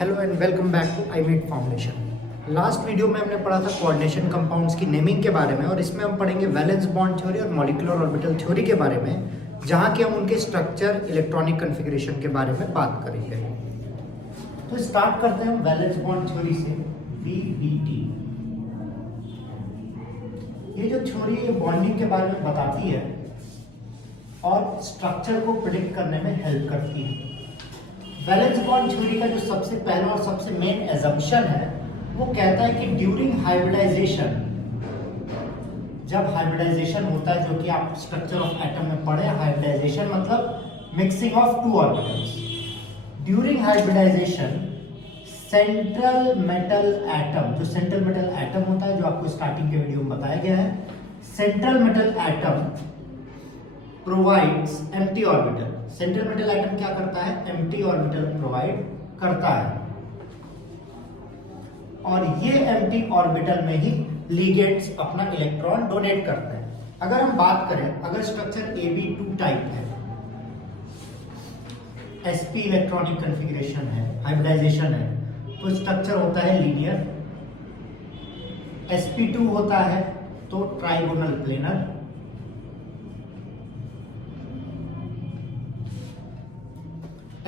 Hello and welcome back to आईमेट formulation. Last video में हमने पढ़ा था कोऑर्डिनेशन कंपाउंड्स की नेमिंग के बारे में, और इसमें हम पढ़ेंगे वैलेंस बॉन्ड थ्योरी और मॉलिक्यूलर ऑर्बिटल थ्योरी के बारे में, जहाँ की हम उनके स्ट्रक्चर, इलेक्ट्रॉनिक कन्फिग्रेशन के बारे में बात करेंगे। तो स्टार्ट करते हैं हम वैलेंस बॉन्ड थ्योरी से। VBT ये जो थ्योरी है बॉन्डिंग के बारे में बताती है और स्ट्रक्चर को प्रिडिक्ट करने में हेल्प करती है। वैलेंस बॉन्ड थ्योरी का जो सबसे पहला और सबसे मेन एजम्पशन है वो कहता है कि ड्यूरिंग हाइब्रिडाइजेशन, जब हाइब्रिडाइजेशन होता है, जो कि आप स्ट्रक्चर ऑफ एटम में पढ़े, हाइब्रिडाइजेशन मतलब mixing of two orbitals. During hybridization central metal atom, जो सेंट्रल मेटल एटम होता है, जो आपको स्टार्टिंग के वीडियो में बताया गया है, central metal atom provides empty orbital. Central metal atom क्या करता है? एम्प्टी ऑर्बिटल प्रोवाइड करता है, और ये एम्प्टी ऑर्बिटल में ही लिगेंड्स अपना इलेक्ट्रॉन डोनेट करते हैं। अगर हम बात करें, अगर स्ट्रक्चर AB2 टाइप है, sp इलेक्ट्रॉनिक कन्फिग्रेशन है, हाइब्रिडाइजेशन है, तो स्ट्रक्चर होता है लीनियर। sp2 होता है तो ट्राइगोनल प्लेनर,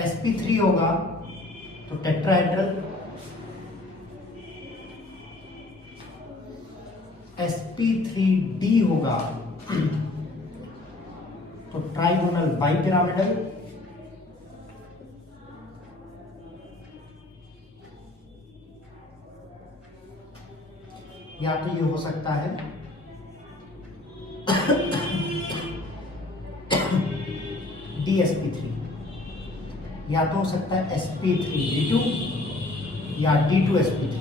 sp3 होगा तो टेट्राहेड्रल, sp3d होगा तो ट्राइगोनल बाइपिरामिडल, या तो ये हो सकता है dsp3, या तो हो सकता है sp3d2 या d2sp3।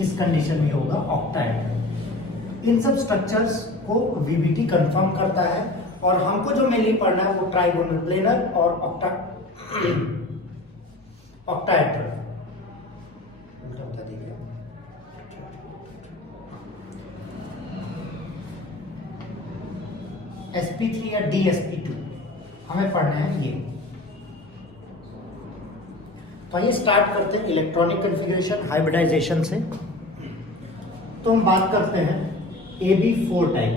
इस कंडीशन में होगा ऑक्टाहेड्रल। इन सब स्ट्रक्चर्स को VBT कंफर्म करता है, और हमको जो मेनली पढ़ना है वो ट्राइगोनल प्लेनर और ऑक्टाहेड्रल। sp3 या dsp2 हमें पढ़ना है ये। तो आइए स्टार्ट करते हैं इलेक्ट्रॉनिक कन्फिग्रेशन हाइब्रिडाइजेशन से। तो हम बात करते हैं AB4 टाइप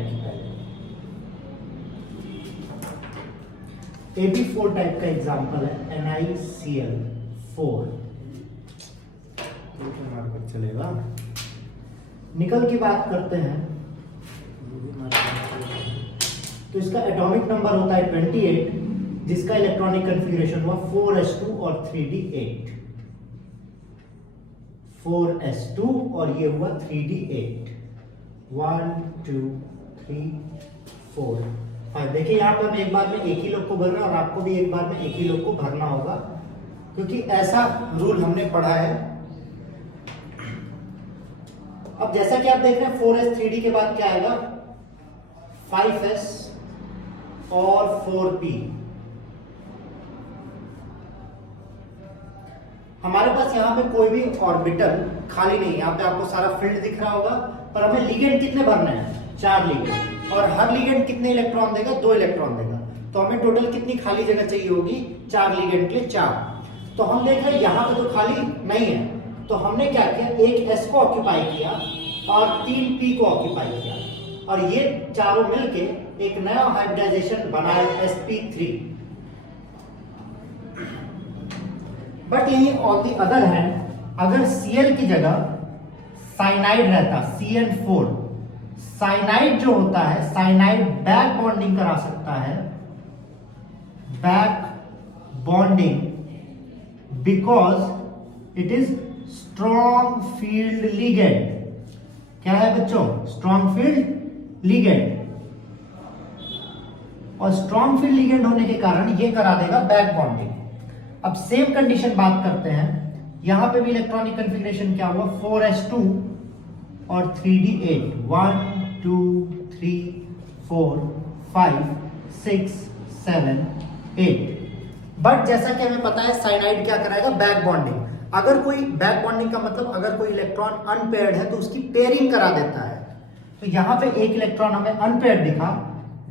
की। AB4 टाइप का एग्जांपल है NiCl4। चलेगा। निकल की बात करते हैं तो इसका एटॉमिक नंबर होता है 28, जिसका इलेक्ट्रॉनिक कन्फिग्रेशन हुआ 4s2 और 3d8। 4s2 और ये हुआ 3d8। 1 2 3 4 5। देखिए यहाँ पे हम एक बार में एक ही लोग को भर रहे हैं, और आपको भी एक बार में एक ही लोग को भरना होगा, क्योंकि ऐसा रूल हमने पढ़ा है। अब जैसा कि आप देख रहे हैं 4s 3d के बाद क्या आएगा? 5s और 4p। हमारे पास यहाँ पे कोई भी ऑर्बिटल खाली नहीं है। यहाँ पे आपको सारा फील्ड दिख रहा होगा, पर हमें लिगेंड कितने भरने हैं? 4 लिगेंड, और हर लिगेंड कितने इलेक्ट्रॉन देगा? 2 इलेक्ट्रॉन देगा। तो हमें टोटल कितनी खाली जगह चाहिए होगी? 4 लिगेंड के लिए 4। तो हम देख रहे हैं यहाँ पे तो खाली नहीं है, तो हमने क्या किया? एक s को ऑक्यूपाई किया और 3 p को ऑक्यूपाई किया, और ये चारों मिलके एक नया हाइब्रिडाइजेशन बनाया sp3। बट यही ऑन दी अदर हैंड, अगर Cl की जगह साइनाइड रहता, CN4, साइनाइड जो होता है, साइनाइड बैक बॉन्डिंग करा सकता है, back bonding, because it is strong field ligand. क्या है बच्चों? स्ट्रॉन्ग फील्ड लिगेंड, और स्ट्रॉन्ग फील्ड लिगेंड होने के कारण ये करा देगा बैक बॉन्डिंग। अब सेम कंडीशन बात करते हैं, यहां पे भी इलेक्ट्रॉनिक कन्फिग्रेशन क्या हुआ? 4s2 और 3d8। 1 2 3 4 5 6 7 8। बट जैसा कि हमें पता है साइनाइड क्या कराएगा? Back bonding. अगर कोई बैक बॉन्डिंग का मतलब अगर कोई इलेक्ट्रॉन अनपेयर्ड है तो उसकी पेयरिंग करा देता है। तो यहां पे एक इलेक्ट्रॉन हमें अनपेयर्ड दिखा,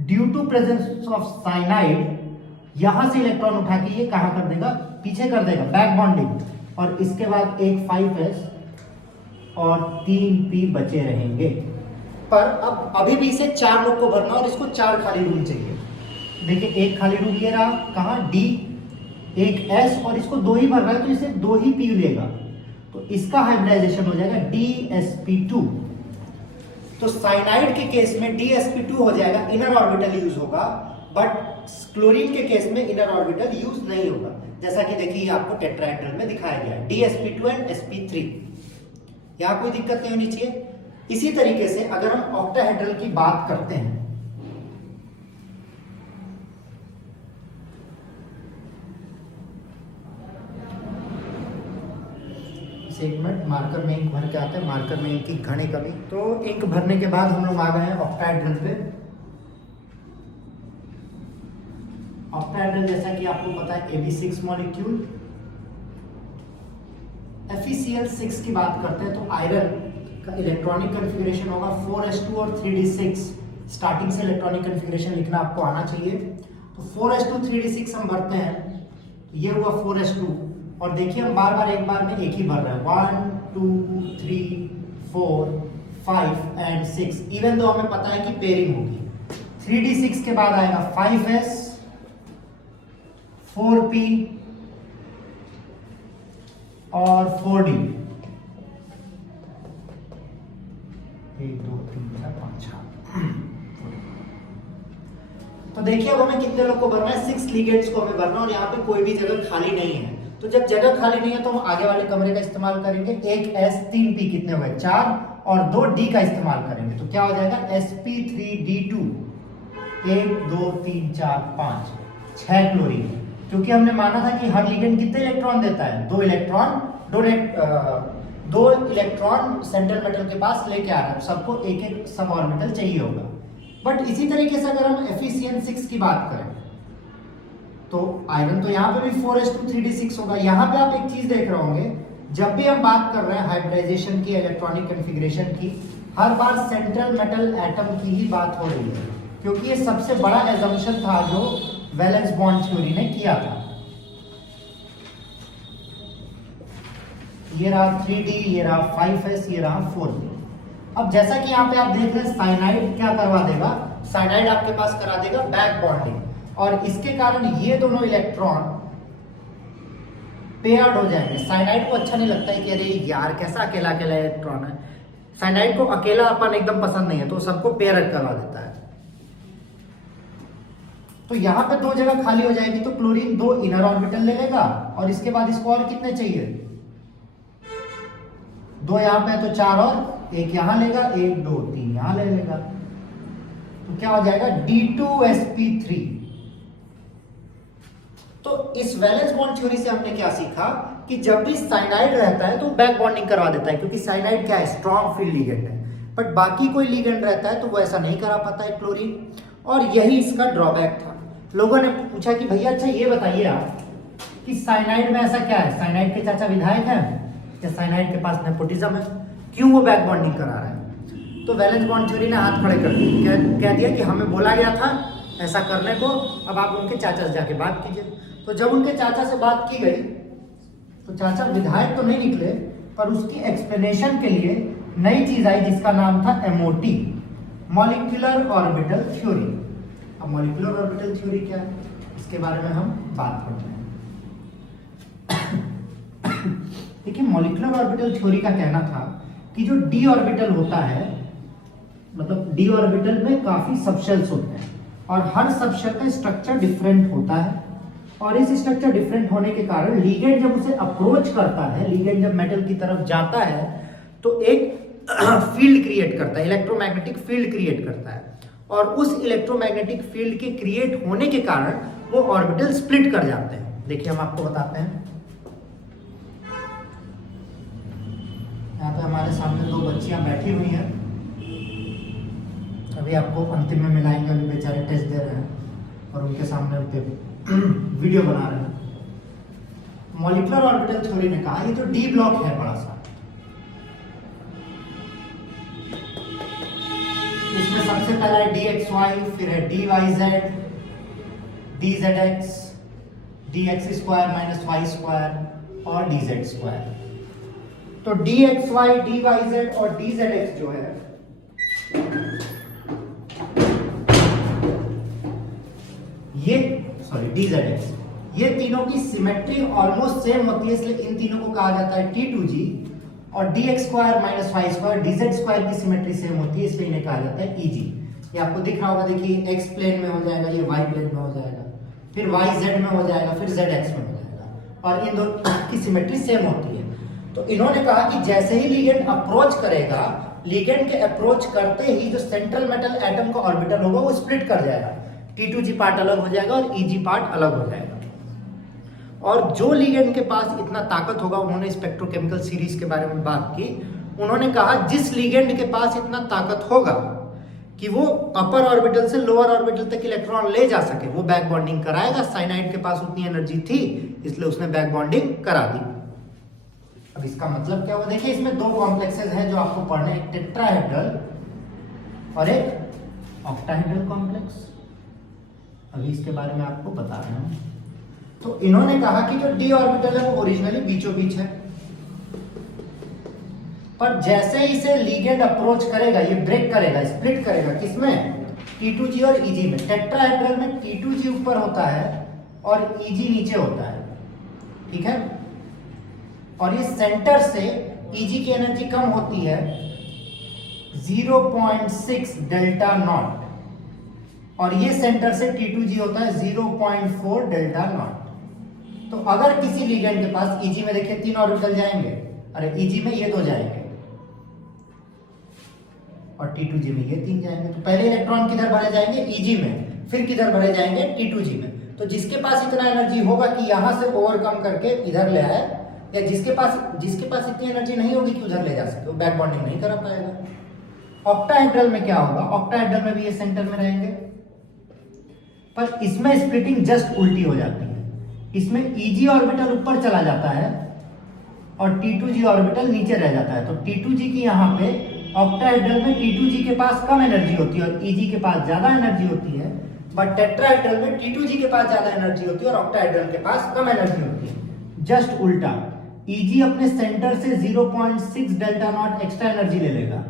due to presence of cyanide यहां से इलेक्ट्रॉन उठा के ये कहां कर देगा, पीछे कर देगा, बैक बॉन्डिंग। और इसके बाद एक 5s और 3p बचे रहेंगे। पर अब अभी भी इसे 4 लोग को भरना और इसको 4 खाली रूम चाहिए। देखिए एक खाली रूम ये रहा, कहां, D, एक S, और इसको 2 ही भर रहा है तो इसे 2 ही p लेगा, तो इसका हाइब्रिडाइजेशन हो जाएगा DsP2। तो साइनाइड के केस में DsP2 हो जाएगा, इनर ऑर्बिटल यूज होगा, बट क्लोरीन के केस में इनर ऑर्बिटल यूज नहीं होगा। जैसा कि देखिए आपको टेट्राहेड्रल में दिखाया गया है, DsP2 एंड sp3। यहां कोई दिक्कत नहीं होनी चाहिए। इसी तरीके से अगर हम ऑक्टाहेड्रल की बात करते हैं, एक मिनट, मार्कर में इंक भर के आते हैं, मार्कर में इंक की घनी कमी। तो इंक भरने के बाद हम लोग आ गए हैं ऑक्टाहेड्रल पे। ऑक्टाहेड्रल जैसा कि आपको पता है AB6 मॉलिक्यूल, FeCl6 की बात करते हैं तो आयरन का इलेक्ट्रॉनिक कॉन्फ़िगरेशन होगा 4s2 और 3d6। स्टार्टिंग से इलेक्ट्रॉनिक कॉन्फ़िगरेशन लिखना आपको आना चाहिए। तो 4s2 3d6 हम भरते हैं, तो ये हुआ 4s2। और देखिए हम बार बार एक बार में एक ही भर रहे हैं, 1 2 3 4 5 एंड 6, इवन दो हमें पता है कि पेयरिंग होगी। 3d6 के बाद आएगा 5s 4p और 4d। 1 2 3 4 5 6। तो देखिए अब हमें कितने लोग को भरना है, 6 लिगेंड्स को हमें भरना है, और यहाँ पे कोई भी जगह खाली नहीं है। तो जब जगह खाली नहीं है तो हम आगे वाले कमरे का इस्तेमाल करेंगे। एक S 3p कितने हुए, 4, और 2d का इस्तेमाल करेंगे, तो क्या हो जाएगा sp3d2। 1 2 3 4 5 6 क्लोरीन। क्योंकि हमने माना था कि हर लिगेंड कितने इलेक्ट्रॉन देता है, 2 इलेक्ट्रॉन, 2 इलेक्ट्रॉन सेंट्रल मेटल के पास लेके आ रहा है, सबको एक एक सब ऑर्बिटल चाहिए होगा। बट इसी तरीके से अगर हम FeCl6 की बात करें तो आयरन तो यहाँ पे भी 4s2 3d6 होगा। यहाँ पे आप एक चीज देख रहे होंगे, जब भी हम बात कर रहे हैं हाइब्रिडाइजेशन की, इलेक्ट्रॉनिक कॉन्फ़िगरेशन की, हर बार सेंट्रल मेटल एटम की ही बात हो रही है, क्योंकि ये सबसे बड़ा एजम्पशन था जो वैलेंस बॉन्ड थ्योरी ने किया था। ये रहा 3d, ये रहा 5s, ये रहा 4d। अब जैसा कि यहाँ पे आप देख रहे हैं, साइनाइड क्या करवा देगा, साइनाइड आपके पास करा देगा बैक बॉन्डिंग, और इसके कारण ये दोनों इलेक्ट्रॉन पेयर्ड हो जाएंगे। साइनाइड को अच्छा नहीं लगता है कि अरे यार कैसा अकेला अकेला इलेक्ट्रॉन है, साइनाइड को अकेलापन एकदम पसंद नहीं है, तो सबको पेयर करवा देता है। तो यहां पे 2 जगह खाली हो जाएगी, तो क्लोरीन 2 इनर ऑर्बिटल ले लेगा, और इसके बाद इसको और कितने चाहिए, 2 यहां पे तो 4, और 1 यहां लेगा, 1 2 3 यहां ले लेगा, तो क्या हो जाएगा D2sp3। तो इस वैलेंस बॉन्ड थ्योरी से हमने क्या सीखा कि जब भी साइनाइड रहता है तो लोग बॉन्डिंग करवा देता है, क्योंकि साइनाइड क्या है, स्ट्रॉन्ग फील्ड लिगेंड है। बट बाकी कोई लिगेंड रहता है तो वो ऐसा नहीं करा पाता है क्लोरीन, और यही इसका ड्रॉबैक था। लोगों ने पूछा कि भैया अच्छा ये बताइए आप कि साइनाइड में ऐसा क्या है, साइनाइड के चाचा विधायक हैं या साइनाइड के पास नेपोटिज्म है, क्यों वो बैक बॉन्डिंग करा रहा है? तो वैलेंस बॉन्ड थ्योरी ने हाथ खड़े कर दिए, कह दिया कि हमें बोला गया था ऐसा करने को, अब आप उनके चाचा से जाके बात कीजिए। तो जब उनके चाचा से बात की गई तो चाचा विधायक तो नहीं निकले, पर उसकी एक्सप्लेनेशन के लिए नई चीज आई जिसका नाम था MOT, मॉलिक्यूलर ऑर्बिटल थ्योरी। अब मॉलिक्यूलर ऑर्बिटल थ्योरी क्या है, इसके बारे में हम बात करते हैं। देखिए मॉलिक्यूलर ऑर्बिटल थ्योरी का कहना था कि जो d ऑर्बिटल होता है, मतलब d ऑर्बिटल में काफी सबशेल्स होते हैं, और हर सबशेल का स्ट्रक्चर डिफरेंट होता है, और इस स्ट्रक्चर डिफरेंट होने के कारण लिगेंड जब उसे अप्रोच करता है, लिगेंड जब मेटल की तरफ जाता है तो एक फील्ड क्रिएट करता है, इलेक्ट्रोमैग्नेटिक फील्ड क्रिएट करता है, और उस इलेक्ट्रोमैग्नेटिक फील्ड के क्रिएट होने के कारण वो ऑर्बिटल स्प्लिट कर जाते हैं। देखिए हम आपको बताते हैं, यहाँ पे हमारे सामने 2 बच्चियां बैठी हुई हैं, अभी आपको अंतिम में मिलाएंगे, अभी बेचारे टेस्ट दे रहे हैं और उनके सामने वीडियो बना रहे हैं। मॉलिक्यूलर ऑर्बिटल थ्योरी ने कहा ये जो डी ब्लॉक है बड़ा सा, इसमें सबसे पहला है DXY, फिर है DYZ, DZX, dx² minus Y square और dz²। तो dxy, dyz और dzx जो है ये dzx, ये तीनों की सिमेट्री ऑलमोस्ट सेम होती है, इसलिए इन तीनों को कहा जाता है T2g। और dx² minus Y square dz² की सिमेट्री सेम होती है, इसलिए इन्हें कहा जाता है eg। ये आपको दिख रहा होगा, देखिए x प्लेन में हो जाएगा, ये y प्लेन में हो जाएगा, फिर yz में हो जाएगा, फिर zx में हो जाएगा, और इन दोनों की सिमेट्री सेम होती है। तो इन्होंने कहा कि जैसे ही लिगेंड अप्रोच करेगा, लिगेंड के अप्रोच करते ही जो सेंट्रल मेटल एटम का ऑर्बिटल होगा वो स्प्लिट कर जाएगा, T2g पार्ट अलग हो जाएगा और eg पार्ट अलग हो जाएगा। और जो लिगेंड के पास इतना ताकत होगा, उन्होंने स्पेक्ट्रोकेमिकल सीरीज के बारे में बात की, उन्होंने कहा जिस लिगेंड के पास इतना ताकत होगा कि वो अपर ऑर्बिटल से लोअर ऑर्बिटल तक इलेक्ट्रॉन ले जा सके, वो बैक बॉन्डिंग कराएगा। साइनाइड के पास उतनी एनर्जी थी, इसलिए उसने बैक बॉन्डिंग करा दी। अब इसका मतलब क्या हुआ, देखिए इसमें दो कॉम्प्लेक्सेस हैं जो आपको पढ़ने, एक टेट्राहेड्रल और एक ऑक्टाहेड्रल कॉम्प्लेक्स। अभी इसके बारे में आपको बता रहा हूं। तो इन्होंने कहा कि जो डी ऑर्बिटल है वो ओरिजिनली बीचों बीच है, पर जैसे ही इसे लिगेंड अप्रोच करेगा, ये ब्रेक करेगा, स्प्लिट करेगा, किसमें, T2g और Eg में। टेट्राहेड्रल में T2g ऊपर होता है और Eg नीचे होता है, ठीक है। और ये सेंटर से Eg की एनर्जी कम होती है 0.6 डेल्टा नॉट, और ये सेंटर से T2g होता है 0.4 डेल्टा नॉट। तो अगर किसी लिगेंड के पास Eg में देखिए 3 ऑर्बिटल जाएंगे, अरे Eg में ये 2 जाएंगे और T2g में ये 3 जाएंगे, तो पहले इलेक्ट्रॉन किधर भरे जाएंगे, Eg में, फिर किधर भरे जाएंगे, T2g में। तो जिसके पास इतना एनर्जी होगा कि यहां से ओवरकम करके इधर ले आए, या जिसके पास इतनी एनर्जी नहीं होगी कि उधर ले जा सके, वो बैक बॉन्डिंग नहीं करा पाएगा। ऑक्टाहेड्रल में क्या होगा, ऑक्टाहेड्रल में भी ये सेंटर में रहेंगे, पर इसमें स्प्लिटिंग जस्ट उल्टी हो जाती है। इसमें Eg ऑर्बिटल ऊपर चला जाता है और T2g ऑर्बिटल नीचे रह जाता है। तो T2g की यहाँ पे ऑक्टाहेड्रल में T2g के पास कम एनर्जी होती है और Eg के पास ज्यादा एनर्जी होती है, बट टेट्राहेड्रल में T2g के पास ज्यादा एनर्जी होती है और ऑक्टाहेड्रल के पास कम एनर्जी होती है। जस्ट उल्टा, Eg अपने सेंटर से 0.6 डेल्टा नॉट एक्स्ट्रा एनर्जी ले लेगा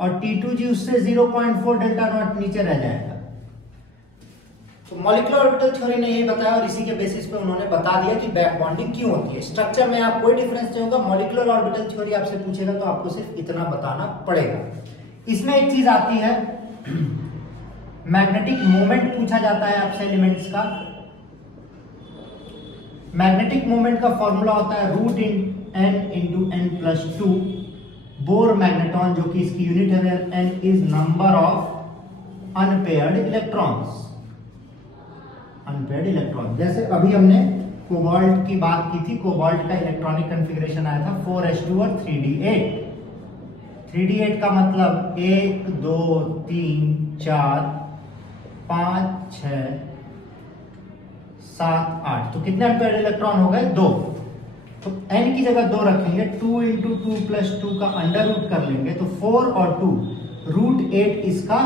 और T2g उससे 0.4 डेल्टा नॉट नीचे रह जाएगा। तो मॉलिक्यूलर ऑर्बिटल थ्योरी ने यही बताया और इसी के बेसिस पे उन्होंने बता दिया कि बैक बॉन्डिंग क्यों होती है। स्ट्रक्चर में आप कोई डिफरेंस नहीं होगा, मॉलिक्यूलर ऑर्बिटल थ्योरी आपसे पूछेगा तो आपको सिर्फ इतना बताना पड़ेगा। इसमें एक चीज आती है, मैग्नेटिक मोमेंट पूछा जाता है आपसे एलिमेंट्स का। मैग्नेटिक मोमेंट का फॉर्मूला होता है √n×n+2। बोर मैग्नेटॉन जो कि इसकी यूनिट है, n is number of unpaired electrons. Unpaired electron, जैसे अभी हमने कोबाल्ट की बात की थी, कोबाल्ट का इलेक्ट्रॉनिक कॉन्फ़िगरेशन आया था 4s2 और 3d8। 3d8 का मतलब 1 2 3 4 5 6 7 8, तो कितने अनपेयर्ड इलेक्ट्रॉन हो गए, 2। तो n की जगह 2 रखेंगे, 2 × 2+2 का अंडर रूट कर लेंगे, तो 4 और 2 √8 इसका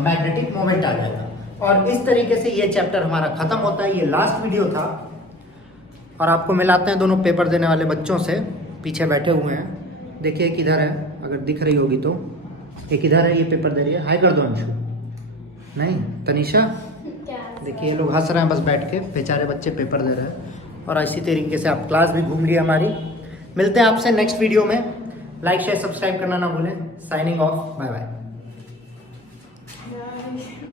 मैग्नेटिक मोमेंट आ जाएगा। और इस तरीके से ये चैप्टर हमारा खत्म होता है। ये लास्ट वीडियो था और आपको मिलाते हैं दोनों पेपर देने वाले बच्चों से, पीछे बैठे हुए हैं। देखिए एक इधर है, अगर दिख रही होगी तो, एक इधर है, ये पेपर दे रही है। हाय कर दो अंशु, नहीं तनिषा, देखिए ये लोग हंस रहे हैं बस बैठ के, बेचारे बच्चे पेपर दे रहे हैं। और इसी तरीके से आप क्लास भी घूम ली हमारी। मिलते हैं आपसे नेक्स्ट वीडियो में। लाइक शेयर सब्सक्राइब करना ना भूलें। Signing off, bye bye.